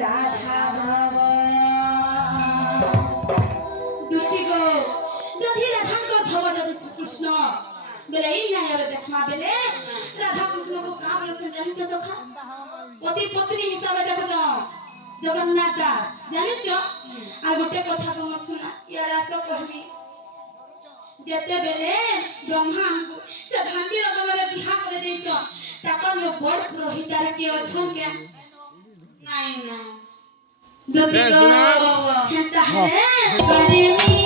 রাধা ভাব দুটি গো যদি রাধাঙ্ক ধব যদি শ্রীকৃষ্ণ বেলে এই নাইরে দেখমা বেলে রাধা কৃষ্ণ কো কা বলেছেন জানিছ সখা পতি পত্নী হিসাবে দেখছ জগন্নাথ দাস জানিছ আর গোটে কথা তোমার শোনা ইয়ারে আস কহবি যেতে বেলে ব্রহ্মা সে ভাঙ্গি রকমের বিহা করে দেইছ তাকর বড় পুরোহিতার কি অছন কে নাই না দুটি গো হেতা হে করে মি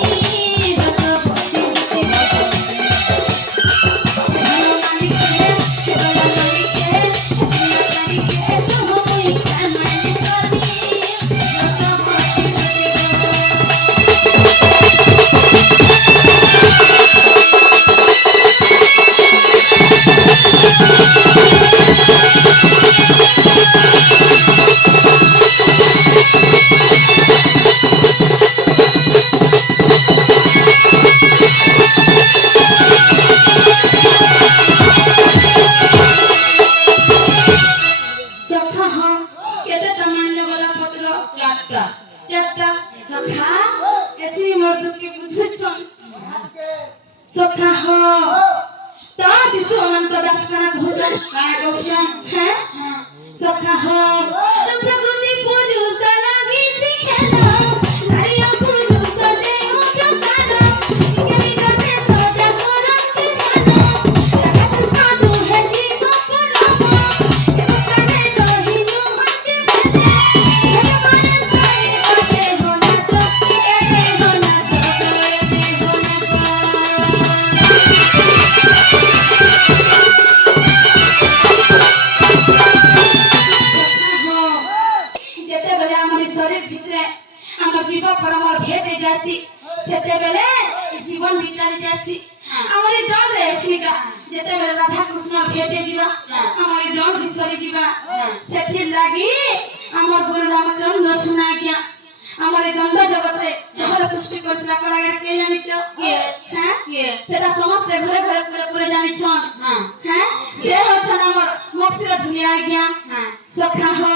सखा हो ता शिशु अनंत दास का भोजन काय भोजन है सखा हो प्रकृति पुरुष लागी छी खेलो नारिया पुरुष देह प्रकार गरी जते सदा करत जानो रखत साधु है जीव पुरानो एक काने दही मुहते बेटे हे मन साई आते होना तो ए होना सेते बेले जीवन विचारी जासी हमारी डर रे छिका जेते बेले राधा कृष्ण भेटे जीवा हमारी डर बिसरी जीवा सेति लागी हमर गुरु रामचंद्र सुना गया हमारे गंगा जगत रे जहर सृष्टि करतला कलागर के जानि छ के सेटा समस्त घरे घरे पूरे पूरे जानि छ हैं से हो छ हमर मोक्षर दुनिया गया सखा हो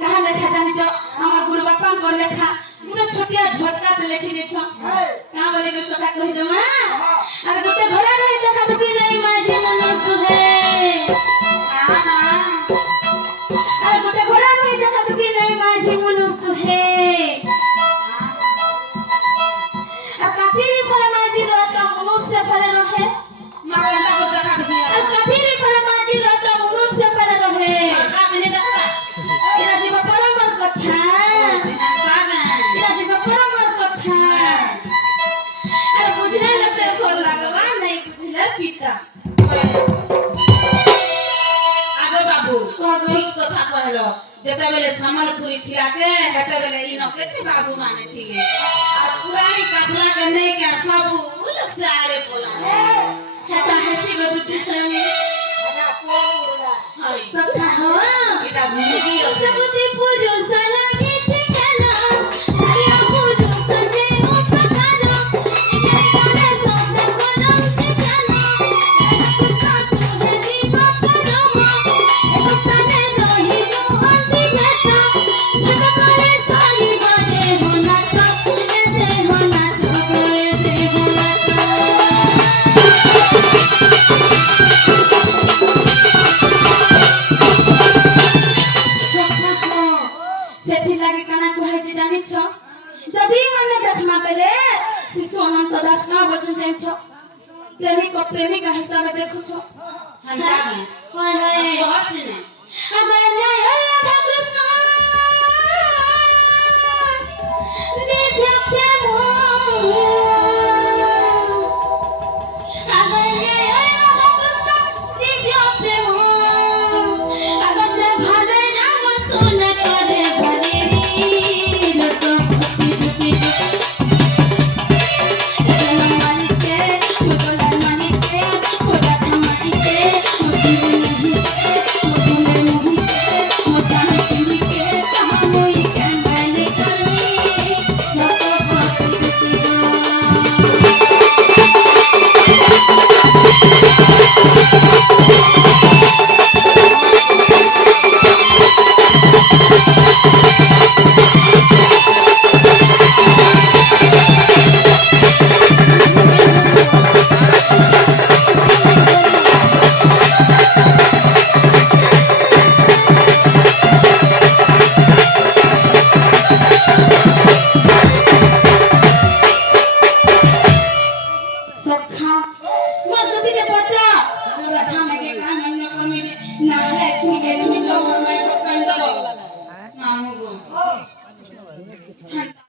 कहा लेखा जानि छ हमर गुरु बापा कर लेखा पूरा छोटिया झटका ते लिखि दे छ का बोले के सखा कहि दे मां अरे गोटे घरे रही देखा तो भी नहीं माझे नस्तु है अरे गोटे घरे रही देखा तो भी नहीं माझे नस्तु है काफिरी फल माझी रहत मनुष्य फल रहे मां का को देखा तो भी काफिरी फल माझी रहत मनुष्य फल रहे का देने देखा इरा जीव परम कथा पिता आगे बाबू ठीक कथा कहलो जेते बेले समलपुरी थिला के हेते बेले इनो केते बाबू माने थिले आ पुरानी कसला के नहीं के सब लोग से आरे बोला हेता हेसी बुद्धि सने सब था हो इटा बुद्धि हो बुद्धि पूजो सला के छिकला हरिया पूजो सने ओ प्रकार इके करे सब कोनम से शिशु अनंत दास का वचन जान छ प्रेमिक को प्रेमिका हिसाब से देखो छ हंता में हाय हाय बहुत ने अगर न्याय राधा कृष्ण नित्य प्रेम अगर न्याय राधा कृष्ण नित्य प्रेम अगर से भले नाम सुन करे भले মধ্যদিকে পচা রাধা মেকে কাম অন্য কর্মী না হলে ছুঁয়ে ছুঁয়ে তো মামাই কান্দ মামু গো